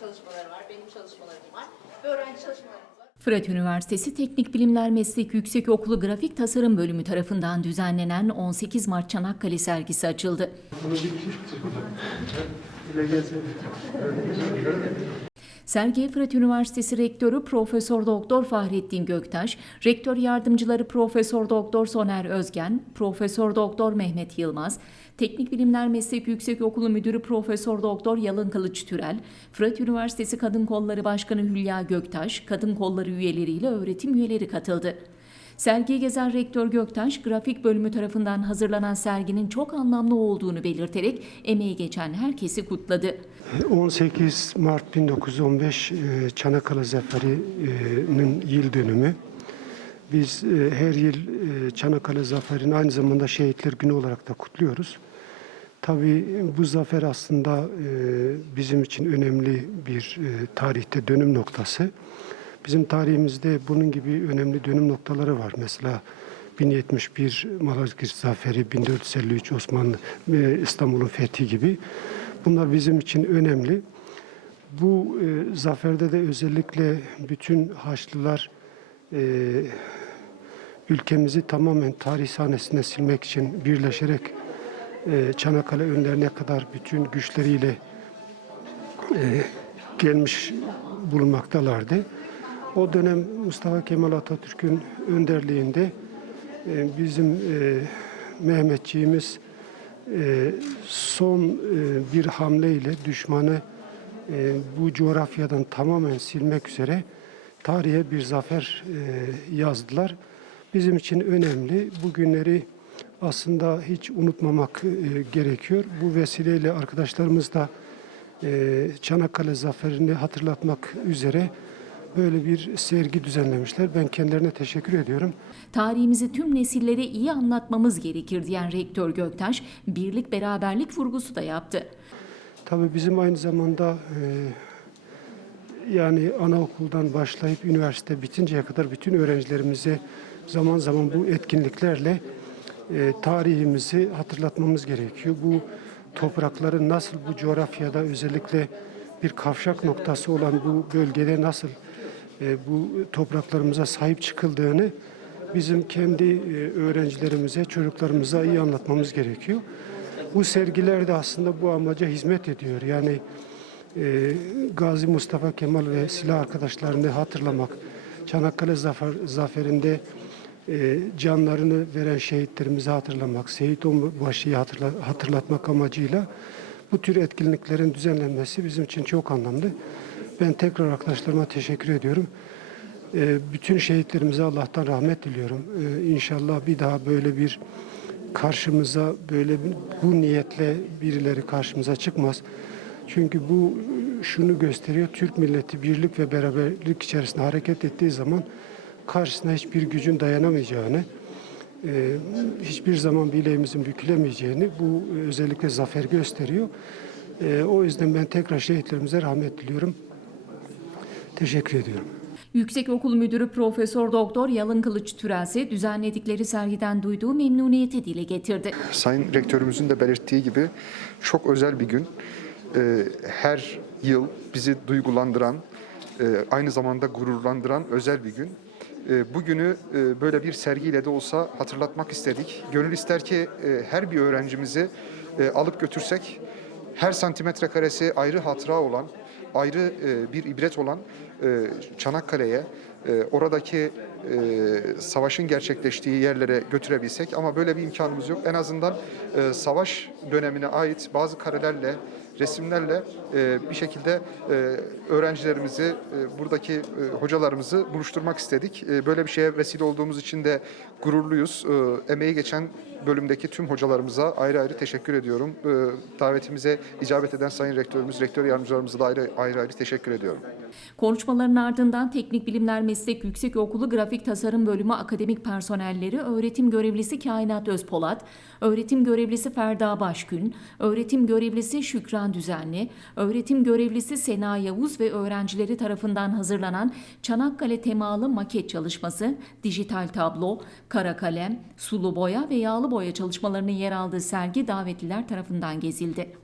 çalışmaları var, benim çalışmalarım var ve öğrenci çalışmalarımız var. Fırat Üniversitesi Teknik Bilimler Meslek Yüksekokulu Grafik Tasarım Bölümü tarafından düzenlenen 18 Mart Çanakkale sergisi açıldı. Sergiye Fırat Üniversitesi Rektörü Profesör Doktor Fahrettin Göktaş, Rektör Yardımcıları Profesör Doktor Soner Özgen, Profesör Doktor Mehmet Yılmaz, Teknik Bilimler Meslek Yüksekokulu Müdürü Profesör Doktor Yalın Kılıç Türel, Fırat Üniversitesi Kadın Kolları Başkanı Hülya Göktaş, Kadın Kolları üyeleriyle öğretim üyeleri katıldı. Sergiyi gezen Rektör Göktaş, grafik bölümü tarafından hazırlanan serginin çok anlamlı olduğunu belirterek emeği geçen herkesi kutladı. 18 Mart 1915 e, Çanakkale Zaferi'nin yıl dönümü. Biz e, her yıl e, Çanakkale Zaferi'ni aynı zamanda Şehitler Günü olarak da kutluyoruz. Tabii bu zafer aslında bizim için önemli bir tarihte dönüm noktası. Bizim tarihimizde bunun gibi önemli dönüm noktaları var. Mesela 1071 Malazgirt Zaferi, 1453 Osmanlı İstanbul'un fethi gibi. Bunlar bizim için önemli. Bu e, zaferde de özellikle bütün Haçlılar e, ülkemizi tamamen tarih sahnesine silmek için birleşerek e, Çanakkale önlerine kadar bütün güçleriyle e, gelmiş bulunmaktalardı. O dönem Mustafa Kemal Atatürk'ün önderliğinde e, bizim e, Mehmetçiğimiz son e, bir hamleyle düşmanı e, bu coğrafyadan tamamen silmek üzere tarihe bir zafer e, yazdılar. Bizim için önemli. Bu günleri aslında hiç unutmamak gerekiyor. Bu vesileyle arkadaşlarımız da Çanakkale zaferini hatırlatmak üzere böyle bir sergi düzenlemişler. Ben kendilerine teşekkür ediyorum. Tarihimizi tüm nesillere iyi anlatmamız gerekir diyen Rektör Göktaş, birlik beraberlik vurgusu da yaptı. Tabii bizim aynı zamanda e, yani anaokuldan başlayıp üniversite bitinceye kadar bütün öğrencilerimize zaman zaman bu etkinliklerle e, tarihimizi hatırlatmamız gerekiyor. Bu toprakların nasıl bu coğrafyada özellikle bir kavşak noktası olan bu bölgede nasıl bu topraklarımıza sahip çıkıldığını bizim kendi e, öğrencilerimize, çocuklarımıza iyi anlatmamız gerekiyor. Bu sergiler de aslında bu amaca hizmet ediyor. Yani e, Gazi Mustafa Kemal ve silah arkadaşlarını hatırlamak, Çanakkale zafer, zaferinde e, canlarını veren şehitlerimizi hatırlamak, Seyit Onbaşı'yı hatırla, hatırlatmak amacıyla bu tür etkinliklerin düzenlenmesi bizim için çok anlamlı. Ben tekrar arkadaşlarıma teşekkür ediyorum. E, bütün şehitlerimize Allah'tan rahmet diliyorum. E, inşallah bir daha böyle bir karşımıza böyle bu niyetle birileri karşımıza çıkmaz. Çünkü bu şunu gösteriyor. Türk milleti birlik ve beraberlik içerisinde hareket ettiği zaman karşısına hiçbir gücün dayanamayacağını, e, hiçbir zaman bileğimizin bükülemeyeceğini bu özellikle zafer gösteriyor. E, o yüzden ben tekrar şehitlerimize rahmet diliyorum. Teşekkür ediyorum. Yüksekokul Müdürü Profesör Doktor Yalın Kılıç Türel ise düzenledikleri sergiden duyduğu memnuniyeti dile getirdi. Sayın Rektörümüzün de belirttiği gibi çok özel bir gün. Ee, Her yıl bizi duygulandıran, e, aynı zamanda gururlandıran özel bir gün. Ee, Bugünü e, böyle bir sergiyle de olsa hatırlatmak istedik. Gönül ister ki e, her bir öğrencimizi alıp götürsek, her santimetre karesi ayrı hatıra olan, ayrı e, bir ibret olan e, Çanakkale'ye, e, oradaki savaşın gerçekleştiği yerlere götürebilsek ama böyle bir imkanımız yok. En azından savaş dönemine ait bazı karelerle, resimlerle e, bir şekilde e, öğrencilerimizi, e, buradaki e, hocalarımızı buluşturmak istedik. E, böyle bir şeye vesile olduğumuz için de gururluyuz. E, emeği geçen bölümdeki tüm hocalarımıza ayrı ayrı teşekkür ediyorum. E, davetimize icabet eden Sayın Rektörümüz, Rektör Yardımcılarımıza da ayrı ayrı, ayrı teşekkür ediyorum. Konuşmaların ardından Teknik Bilimler Meslek Yüksekokulu Grafik Tasarım Bölümü akademik personelleri öğretim görevlisi Kainat Özpolat, öğretim görevlisi Ferda Başgün, öğretim görevlisi Şükran Düzenli, öğretim görevlisi Sena Yavuz ve öğrencileri tarafından hazırlanan Çanakkale temalı maket çalışması, dijital tablo, kara kalem, sulu boya ve yağlı boya çalışmalarının yer aldığı sergi davetliler tarafından gezildi.